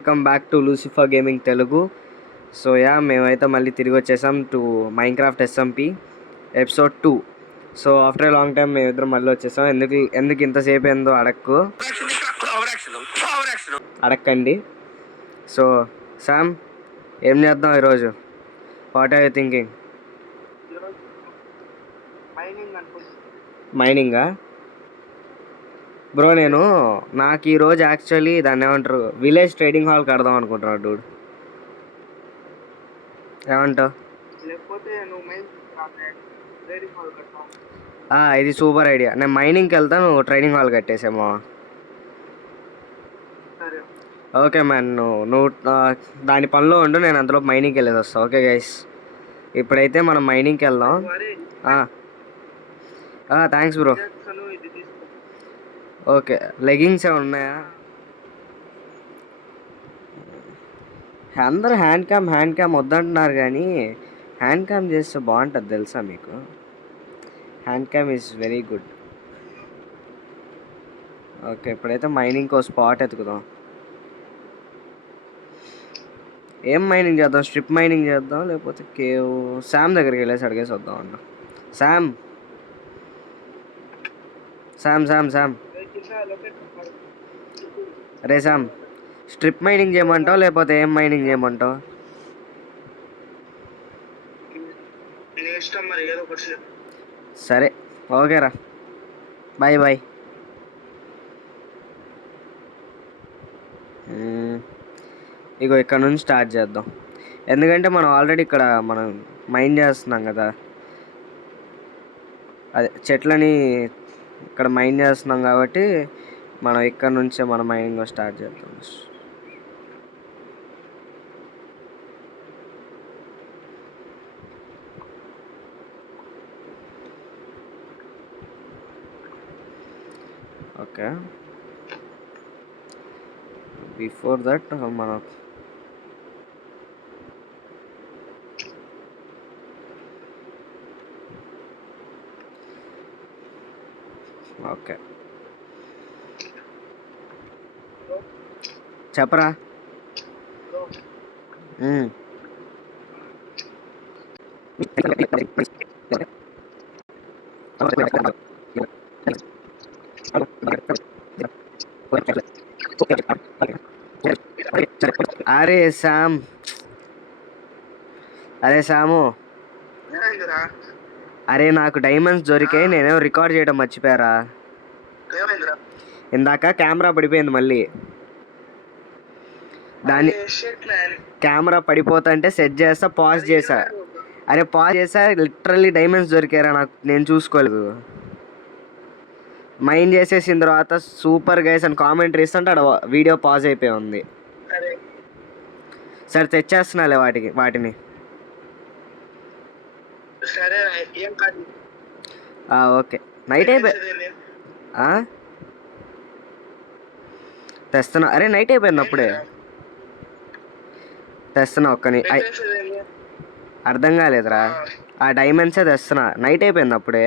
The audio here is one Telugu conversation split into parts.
Welcome back to Lucifer gaming Telugu. So మేమైతే మళ్ళీ తిరిగి వచ్చేసాం to Minecraft SMP episode 2. So after a long time మేమిద్దరం మళ్ళీ వచ్చేసాం. ఎందుకు ఇంతసేపు ఏందో అడక్కండి. సో శామ్, ఏం చేద్దాం ఈరోజు? What are you thinking? మైనింగా బ్రో? నాకు ఈరోజు యాక్చువల్లీ దాన్ని ఏమంటారు, విలేజ్ ట్రేడింగ్ హాల్ కడదాం అనుకుంటున్నాడు డూడ్. ఏమంటావు? ఇది సూపర్ ఐడియా. నేను మైనింగ్కి వెళ్తాను, నువ్వు ట్రైనింగ్ హాల్ కట్టేసేమో. ఓకే మ్యాన్, నువ్వు దాని పనిలో ఉండు, నేను అందులో మైనింగ్కి వెళ్ళేది వస్తాను. ఓకే గైస్, ఇప్పుడైతే మనం మైనింగ్కి వెళ్దాం. Thanks bro. ఓకే, లెగింగ్స్ ఏమైనా ఉన్నాయా? అందరూ హ్యాండ్ క్యామ్ వద్దంటున్నారు, కానీ హ్యాండ్ క్యామ్ చేస్తే బాగుంటుంది తెలుసా మీకు? Hand cam is very good. Okay, ఇప్పుడైతే మైనింగ్కి ఒక స్పాట్ ఎతుకుదాం. ఏం మైనింగ్ చేద్దాం? స్ట్రిప్ మైనింగ్ చేద్దాం, లేకపోతే కేవ్? శామ్ దగ్గరికి వెళ్ళేసి అడిగేసి వద్దాం అన్న. శామ్ శామ్ శామ్ శామ్ అరే శామ్, స్ట్రిప్ మైనింగ్ చేయమంటావు లేకపోతే ఏం మైనింగ్ చేయమంటావు? సరే ఓకేరా, బాయ్ బాయ్. ఇగో ఇక్కడ నుంచి స్టార్ట్ చేద్దాం, ఎందుకంటే మనం ఆల్రెడీ ఇక్కడ మనం మైన్ చేస్తున్నాం కదా, అదే చెట్లని ఇక్కడ మైన్ చేస్తున్నాం కాబట్టి మనం ఇక్కడ నుంచే మన మైనింగ్ స్టార్ట్ చేద్దాం. ఓకే, బిఫోర్ దట్ మన ఓకే చెప్పరా. అరే శామ్, అరే శాము, అరే నాకు డైమండ్స్ దొరికాయి, నేనేమో రికార్డ్ చేయడం మర్చిపోయారా. ఇందాక కెమెరా పడిపోయింది, మళ్ళీ దాన్ని కెమెరా పడిపోతుంటే సెట్ చేస్తా, పాజ్ చేసా. అరే పాజ్ చేసా, లిటరల్లీ డైమండ్స్ దొరికారా నాకు, నేను చూసుకోలేదు. మైండ్ చేసేసిన తర్వాత సూపర్ గైస్ అని కామెంటరీ ఇస్తుంటే అక్కడ వీడియో పాజ్ అయిపోయి ఉంది. సరే తెచ్చేస్తున్నాలే వాటిని. ఓకే, నైట్ అయిపోయి తెస్తున్నా. అరే నైట్ అయిపోయింది అప్పుడే తెస్తున్నా. ఒక్కని అర్థం కాలేదురా, ఆ డైమండ్సే తెస్తున్నా. నైట్ అయిపోయింది అప్పుడే.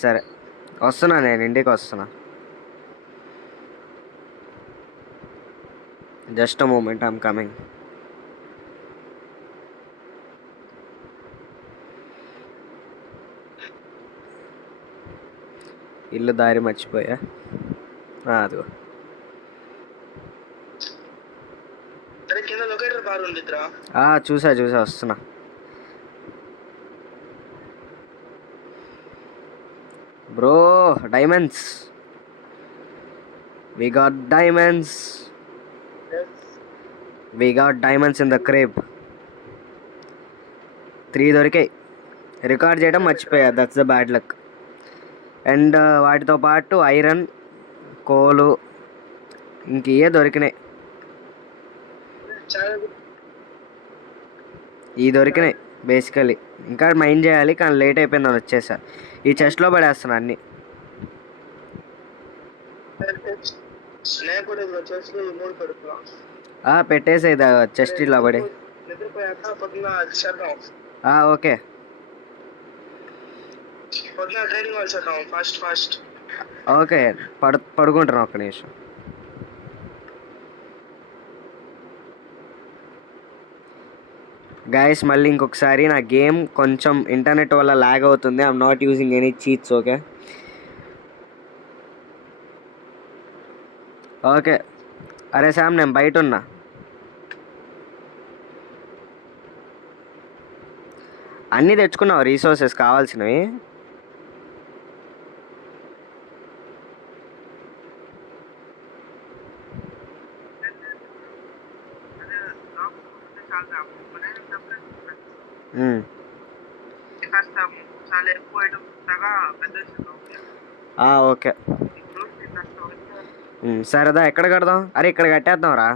సరే వస్తున్నా, నేను ఇంటికి వస్తున్నా. Just a moment, I'm coming. ఇల్లు దారి మర్చిపోయా, అదిగో. చూసా వస్తున్నా. Bro diamonds, we got diamonds in the crib. 3 దొరికాయి, రికార్డ్ చేయడం మర్చిపోయా, that's the bad luck. And వాటితో పాటు ఐరన్, కోలు, ఇంకే దొరికినాయి. ఈ దొరికినాయి బేసికలీ. ఇంకా మైండ్ చేయాలి, కానీ లేట్ అయిపోయిందని వచ్చేసా. ఈ చెస్ట్లో పడేస్తున్నా అన్నీ. పెట్టేసేది చెస్ట్ ఇలా పడి. నిద్రపోయాక పొద్దున చేద్దాం. ఓకే పొద్దున ట్రైనింగ్ వాళ్ళు చేద్దాం ఫాస్ట్. ఓకే పడుకుంటున్నాం ఒక్క నిమిషం. గైస్ మళ్ళీ ఇంకొకసారి నా గేమ్ కొంచెం ఇంటర్నెట్ వల్ల ల్యాగ్ అవుతుంది. I'm not using any cheats. Okay అరే శామ్ నేను బయట ఉన్నా. అన్నీ తెచ్చుకున్నావు రీసోర్సెస్ కావాల్సినవి? ఓకే సరేదా ఎక్కడ కడదాం? అరే ఇక్కడ కట్టేద్దాం రా.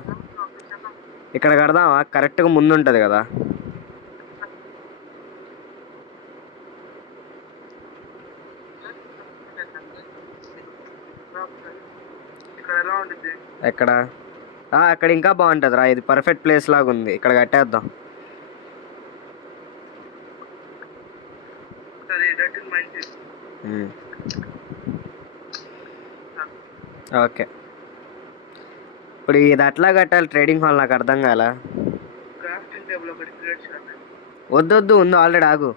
ఇక్కడ కడదామా? కరెక్ట్గా ముందు ఉంటుంది కదా. ఎక్కడ? అక్కడ ఇంకా బాగుంటుంది రా. ఇది పర్ఫెక్ట్ ప్లేస్ లాగా ఉంది. ఇక్కడ కట్టేద్దాం. ఓకే ఇప్పుడు ఇది అట్లా కట్టాలి ట్రేడింగ్ హాల్? నాకు అర్థం కాల. వద్దు ఉంది ఆల్రెడీ. ఆగు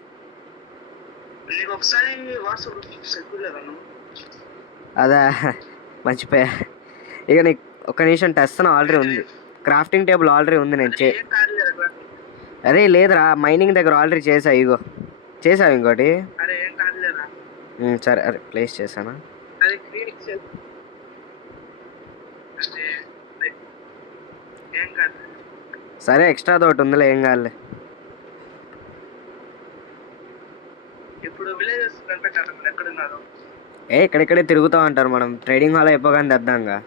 అదా మర్చిపోయా. ఇక నీకు ఒక నిమిషం టెస్ట్ ఆల్రెడీ ఉంది. క్రాఫ్టింగ్ టేబుల్ ఆల్రెడీ ఉంది. నేను అరే లేదురా మైనింగ్ దగ్గర ఆల్రెడీ చేసా. ఇగో చేసావు ఇంకోటి. సరే అరే ప్లేస్ చేశానా? సరే ఎక్స్ట్రా తోటి ఉందిలే, ఏం కాదులే. ఇక్కడిక్కడే తిరుగుతూ ఉంటారు. మనం ట్రేడింగ్ హాల్ అయిపోగానే తెద్దాంగా.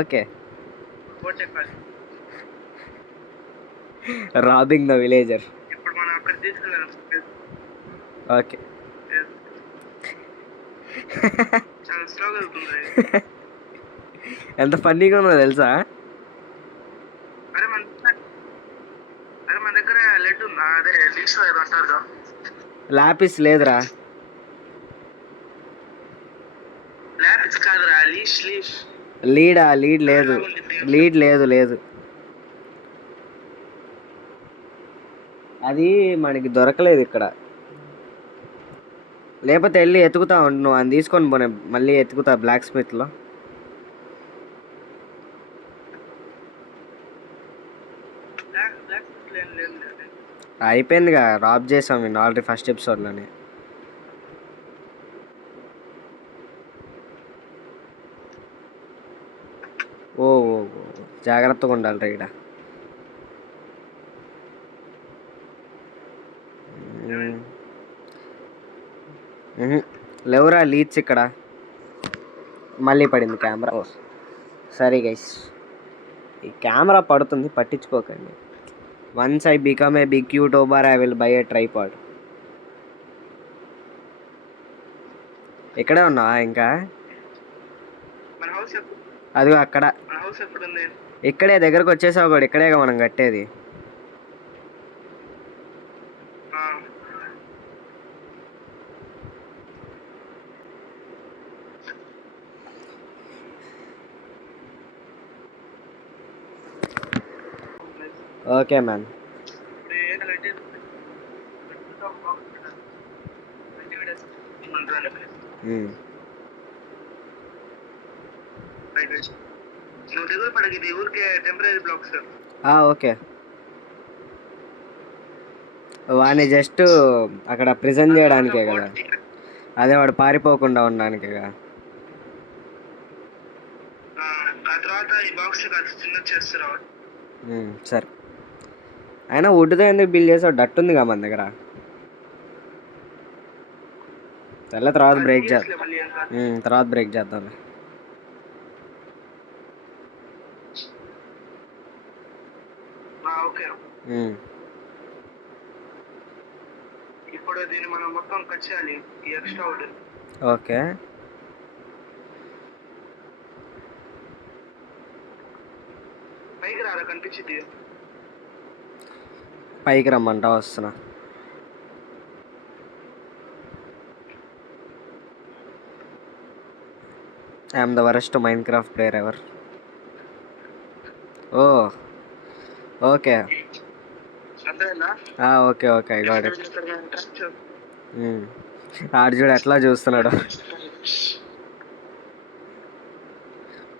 Okay robbing the villager. Okay ఎంత ఫన్నీగా ఉందో తెలుసా? లాపిస్ లేదురా. లీడ్ లేదు. అది మనకి దొరకలేదు ఇక్కడ. లేకపోతే వెళ్ళి ఎతుకుతా ఉండు. నువ్వు అని తీసుకొని పోనీ మళ్ళీ ఎతుకుతా బ్లాక్ స్మిత్లో. అయిపోయిందిగా, రాబ్ చేసాం నేను ఆల్రెడీ ఫస్ట్ ఎపిసోడ్లోనే. ఓ జాగ్రత్తగా ఉండాలి రా ఇక్కడ. లేవురా లీడ్స్ ఇక్కడ. మళ్ళీ పడింది కెమెరా. సరే గైస్, ఈ కెమెరా పడుతుంది, పట్టించుకోకండి. Once I become a big YouTuber I will buy a tripod. ఇక్కడే ఉన్నా ఇంకా? అదిగో అక్కడ. ఇక్కడే దగ్గరకు వచ్చేసావు కూడా. ఇక్కడేగా మనం కట్టేది. Okay man. ఓకే వాడిని జస్ట్ అక్కడ ప్రిజెంట్ చేయడానికే కదా. అదే వాడు పారిపోకుండా ఉండడానికేగా. సరే అయినా వుడ్తో ఎందుకు బిల్ చేసావు? డట్ ఉందిగా మన దగ్గర. తర్వాత బ్రేక్ చేద్దాం. ఇప్పుడు దీన్ని మనం మొత్తం కట్ చేయాలి. ఈ ఎక్స్ట్రా వుడ్ ఓకే. పైకి రారా కనిపించింది. పైకి రమ్మంటా, వస్తున్నా. I'm the worst Minecraft player ever. Oh okay. అర్థమైందా? Okay okay, I got it. ఆడు చూడు ఎట్లా చూస్తున్నాడు.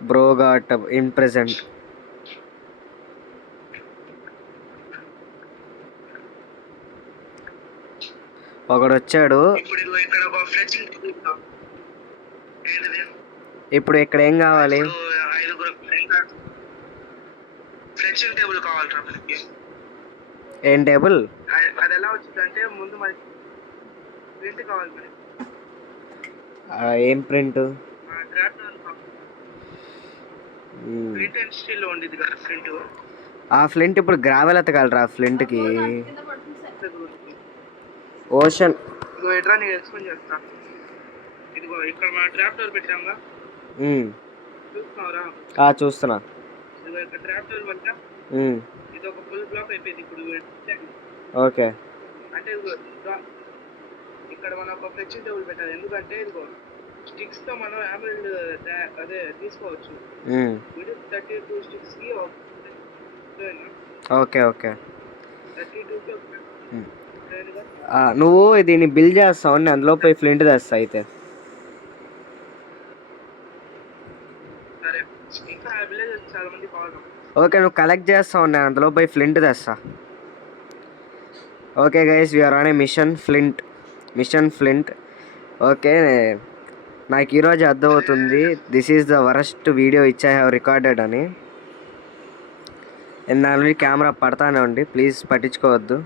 Bro got in present. ఒకడు వచ్చాడు. ఇప్పుడు ఇదిగో ఇక్కడ ఒక ఫ్లెక్సింగ్ టేబుల్. ఏంటిది? ఇప్పుడు ఇక్కడ ఏం కావాలి? ఇప్పుడు ఐదుగురు ఫ్లెక్సింగ్ టేబుల్ కావాలిరా మనకి. ఏం టేబుల్? అది ఎలా వచ్చిందంటే ముందు మనకి ప్రింట్ కావాలి మనకి. ఏం print? Craft print and steel ఉండేది కదా ప్రింట్. ఆ ఫ్లింట్ ఇప్పుడు గ్రావెల్ ఎత్తగలరా ఫ్లింట్కి? ఓషన్. ఇదిగో ఎట్లా నీకు ఎక్స్ప్లెయిన్ చేస్తా. ఇదిగో ఇక్కడ మన ట్రాక్టర్ పెట్టాంగా, చూస్తున్నావురా? చూస్తున్నా. ఇదిగో ఇక్కడ ట్రాక్టర్ వల్ల ఇది ఒక ఫుల్ బ్లాక్ అయిపోయింది ఇప్పుడు. ఓకే. అంటే ఇదిగో ఇక్కడ మనం ఒక ఫ్లెక్సింగ్ టేబుల్ పెట్టాలి. ఎందుకంటే ఇదిగో స్టిక్స్ తో మనం హ్యామర్డ్ అదే తీసుకోవచ్చు. 32 స్టిక్స్ కి ఓకే ఓకే. 32 కి నువ్వు దీన్ని బిల్డ్ చేస్తావు, నేను అందులో పోయి ఫ్లింట్ తెస్తా అయితే. సరే, ఇంకా విలేజెస్ చాలా మంది కావాలి. ఓకే, నువ్వు కలెక్ట్ చేస్తావు, నేను అందులో పోయి ఫ్లింట్ తెస్తా. Okay guys, we are on a mission flint. Okay, నాకు ఈరోజు అర్థమవుతుంది this is the worst video which I have recorded అని. దాని నుండి కెమెరా పడతానే ఉండి, ప్లీజ్ పట్టించుకోవద్దు.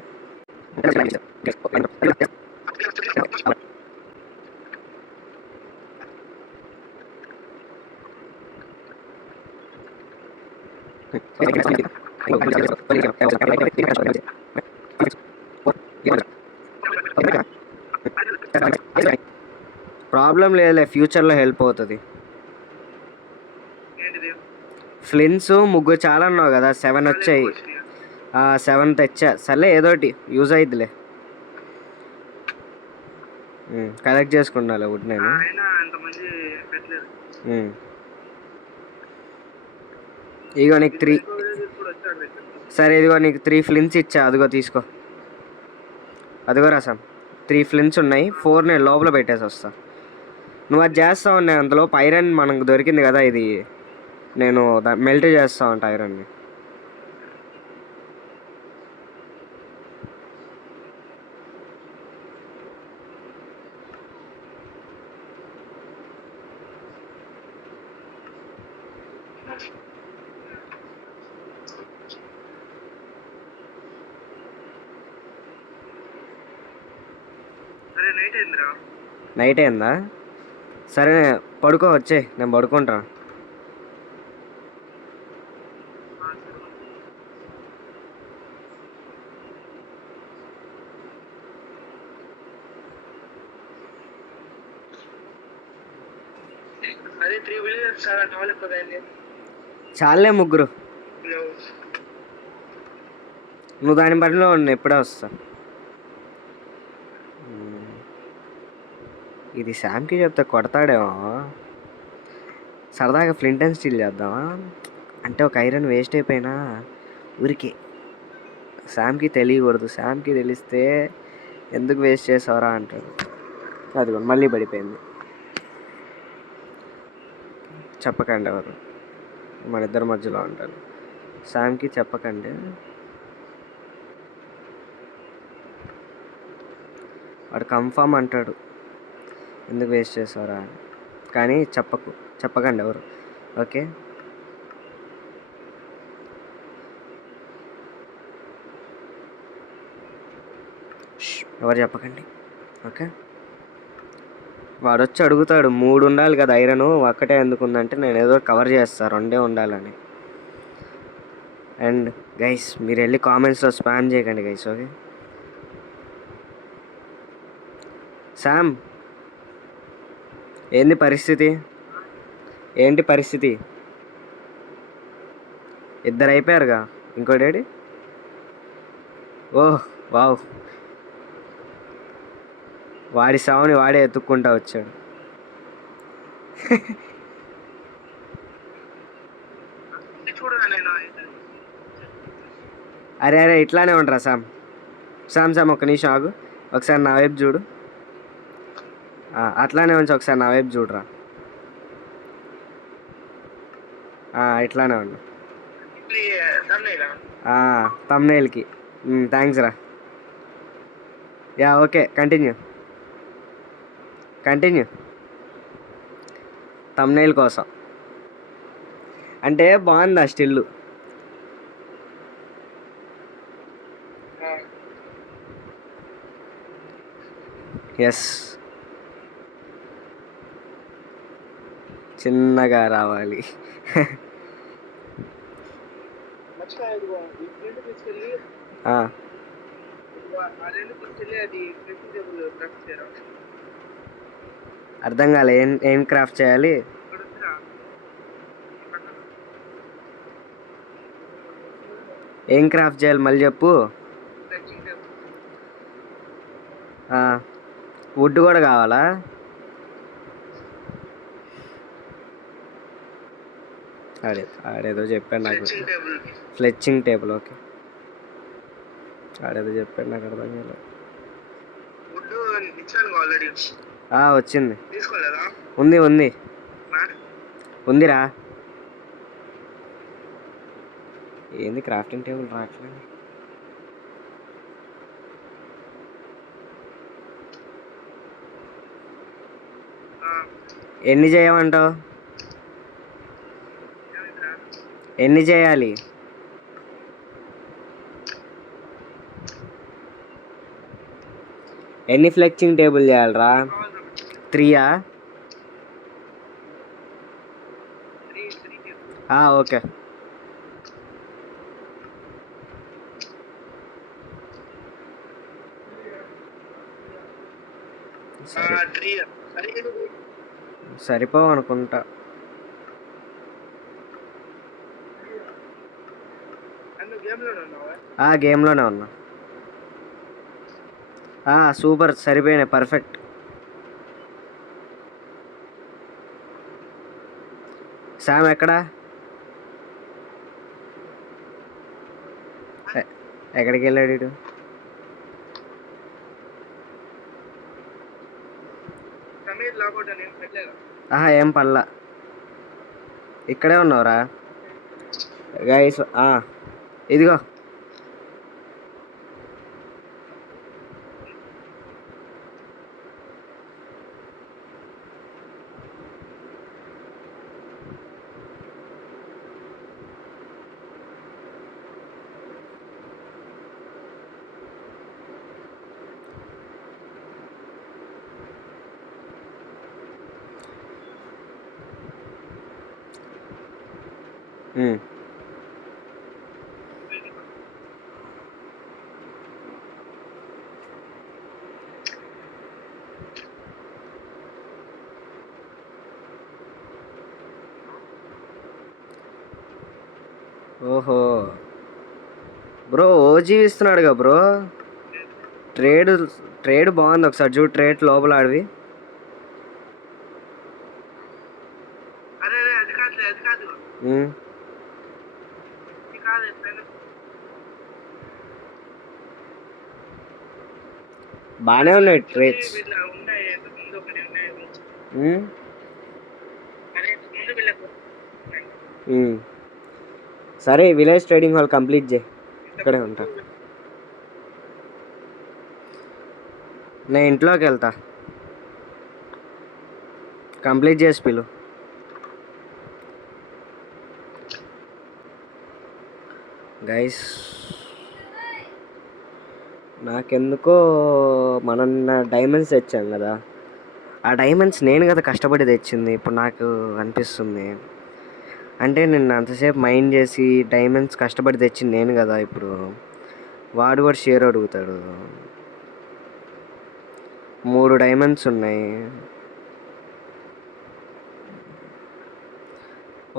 ప్రాబ్లం లేదులే, ఫ్యూచర్లో హెల్ప్ అవుతుంది. ఫ్లిన్స్ ముగ్గురు చాలా అన్నావు కదా, 7 వచ్చాయి. 7 తెచ్చా, సర్లే ఏదోటి యూజ్ అయిద్దిలే. కలెక్ట్ చేసుకున్నాలే వుడ్ నేను. ఇదిగో నీకు 3. సరే ఇదిగో నీకు 3 ఫ్లిన్స్ ఇచ్చా, అదిగో తీసుకో. అదిగో రసం 3 ఫ్లిన్స్ ఉన్నాయి. 4 నేను లోపల పెట్టేసి వస్తా. నువ్వు అది చేస్తావు, నేను అంతలోపు ఐరన్ మనకు దొరికింది కదా, ఇది నేను మెల్ట్ చేస్తా ఉంటా ఐరన్ని. నైట్ అయిందా? సరే పడుకో, వచ్చే నేను పడుకుంటా. చాలే ముగ్గురు, నువ్వు దాని పనిలో ఉన్న, ఎప్పుడే వస్తా. ఇది శామ్కి చెప్తే కొడతాడేమో. సరదాగా ఫ్లింట్ అండ్ స్టీల్ చేద్దామా అంటే ఒక ఐరన్ వేస్ట్ అయిపోయినా ఊరికే శామ్కి తెలియకూడదు. శామ్కి తెలిస్తే ఎందుకు వేస్ట్ చేసావరా అంటాడు. అదిగో మళ్ళీ పడిపోయింది. చెప్పకండి ఎవరు, మన ఇద్దరి మధ్యలో ఉంటారు. శామ్కి చెప్పకండి. వాడు కన్ఫామ్ అంటాడు ఎందుకు వేస్ట్ చేసావరా అని. కానీ చెప్పకండి ఎవరు, ఓకే? ఎవరు చెప్పకండి, ఓకే? వాడు వచ్చి అడుగుతాడు 3 ఉండాలి కదా ఐరన్, ఒక్కటే ఎందుకు ఉందంటే నేను ఏదో కవర్ చేస్తాను 2 ఉండాలని. అండ్ గైస్, మీరు వెళ్ళి కామెంట్స్లో స్పామ్ చేయకండి గైస్, ఓకే? శామ్ ఏంది పరిస్థితి? ఏంటి పరిస్థితి? ఇద్దరు అయిపోయారుగా, ఇంకోటేడి? ఓహ్ వావ్, వాడి సావుని వాడే ఎత్తుక్కుంటా వచ్చాడు. చూడగా నేను అరే అరే ఇట్లానే ఉండరా సామ్. సామ్ ఒక్క నిమిషం ఆగు, ఒకసారి నా వైపు చూడు. అట్లానే ఉంచి ఒకసారి నా వైపు చూడరా. ఇట్లానే ఉండు. తమ్నేల్కి థ్యాంక్స్ రా. Yeah okay, continue. తమ్నేల్ కోసం అంటే బాగుంది ఆ స్టిల్. ఎస్, చిన్నగా రావాలి. అర్థం కాలే, ఏం క్రాఫ్ట్ చేయాలి? ఏం క్రాఫ్ట్ చేయాలి మళ్ళీ చెప్పు. వుడ్ కూడా కావాలా? ఆడేదో చెప్పాడు నాకు. ఫ్లెచ్చింగ్ టేబుల్, ఓకే. ఆడేదో చెప్పాడు నాకు అర్థం కాలేదు. వచ్చింది. ఉందిరా. ఏంది క్రాఫ్టింగ్ టేబుల్ రావట్లేదు? ఎన్ని చేయమంటావు? ఎన్ని చేయాలి? ఎన్ని ఫ్లెక్సింగ్ టేబుల్ చేయాలరా? 3 ఓకే. సరిపోవు అనుకుంటా. గేమ్లోనే ఉన్నా. Super, సరిపోయినాయి, perfect. శామ్ ఎక్కడా? ఎక్కడికి వెళ్ళాడు వీడు? ఏం పర్లా, ఇక్కడే ఉన్నావురా గైస్. ఇదిగో. ఓహో బ్రో, ఓజీ ఇస్తున్నాడుగా బ్రో. ట్రేడ్ బాగుంది, ఒకసారి చూడు. ట్రేడ్ లోపల ఆడివి. బాగానే ఉన్నాయి ట్రేడ్స్. సరే, విలేజ్ ట్రేడింగ్ హాల్ కంప్లీట్ చేయి, ఇక్కడే ఉంటా. నేను ఇంట్లోకి వెళ్తా, కంప్లీట్ చేసి పిలు. గైస్, నాకెందుకో మనం డైమండ్స్ తెచ్చాం కదా, ఆ డైమండ్స్ నేను కదా కష్టపడి తెచ్చింది. ఇప్పుడు నాకు అనిపిస్తుంది, అంటే నేను అంతసేపు మైండ్ చేసి డైమండ్స్ కష్టపడి తెచ్చింది నేను కదా. ఇప్పుడు వాడు కూడా షేర్ అడుగుతాడు. 3 డైమండ్స్ ఉన్నాయి.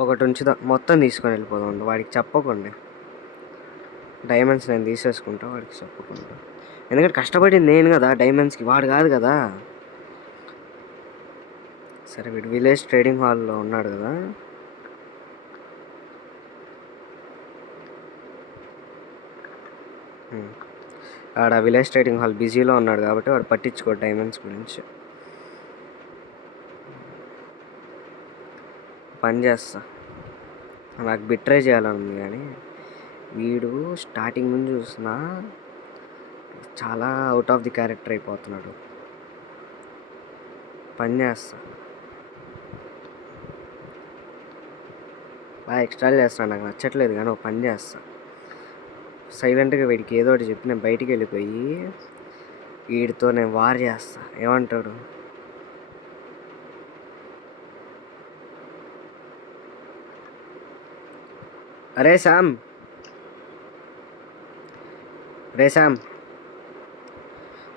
ఒకటి ఉంచుదాం, మొత్తం తీసుకొని వెళ్ళిపోదాం వాడికి చెప్పకుండా. డైమండ్స్ నేను తీసేసుకుంటా వాడికి చెప్పకుండా, ఎందుకంటే కష్టపడింది నేను కదా డైమండ్స్కి, వాడు కాదు కదా. సరే వీడు విలేజ్ ట్రేడింగ్ హాల్లో ఉన్నాడు కదా. ఆడ విలేజ్ ట్రేడింగ్ హాల్ బిజీలో ఉన్నాడు కాబట్టి వాడు పట్టించుకోడు డైమండ్స్ గురించి. పని చేస్తా, నాకు బిట్రే చేయాలని ఉంది కానీ వీడు స్టార్టింగ్ నుంచి చూసినా చాలా అవుట్ ఆఫ్ ది క్యారెక్టర్ అయిపోతున్నాడు. పని చేస్తా, బాగా ఎక్స్ట్రా చేస్తాను, నాకు నచ్చట్లేదు కానీ ఒక పని చేస్తా. సైలెంట్గా వీడికి ఏదో ఒకటి చెప్పి నేను బయటికి వెళ్ళిపోయి వీడితో నేను వార్ చేస్తా. ఏమంటాడు? అరే శామ్,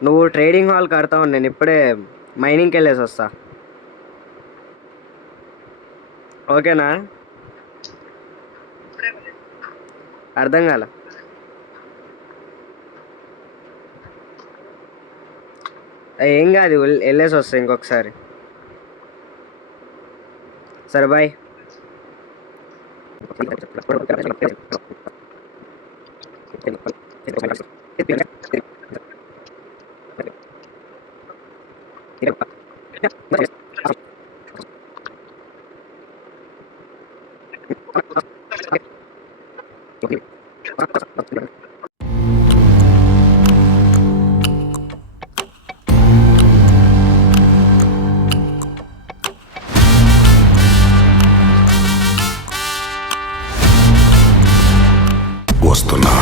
నువ్వు ట్రేడింగ్ హాల్ కడతావు, నేను ఇప్పుడే మైనింగ్కి వెళ్ళేసి వస్తా, ఓకేనా? అర్థం కాల. ఏం కాదు, వెళ్ళేసి వస్తా ఇంకొకసారి. సరే బాయ్. వస్తున్నా.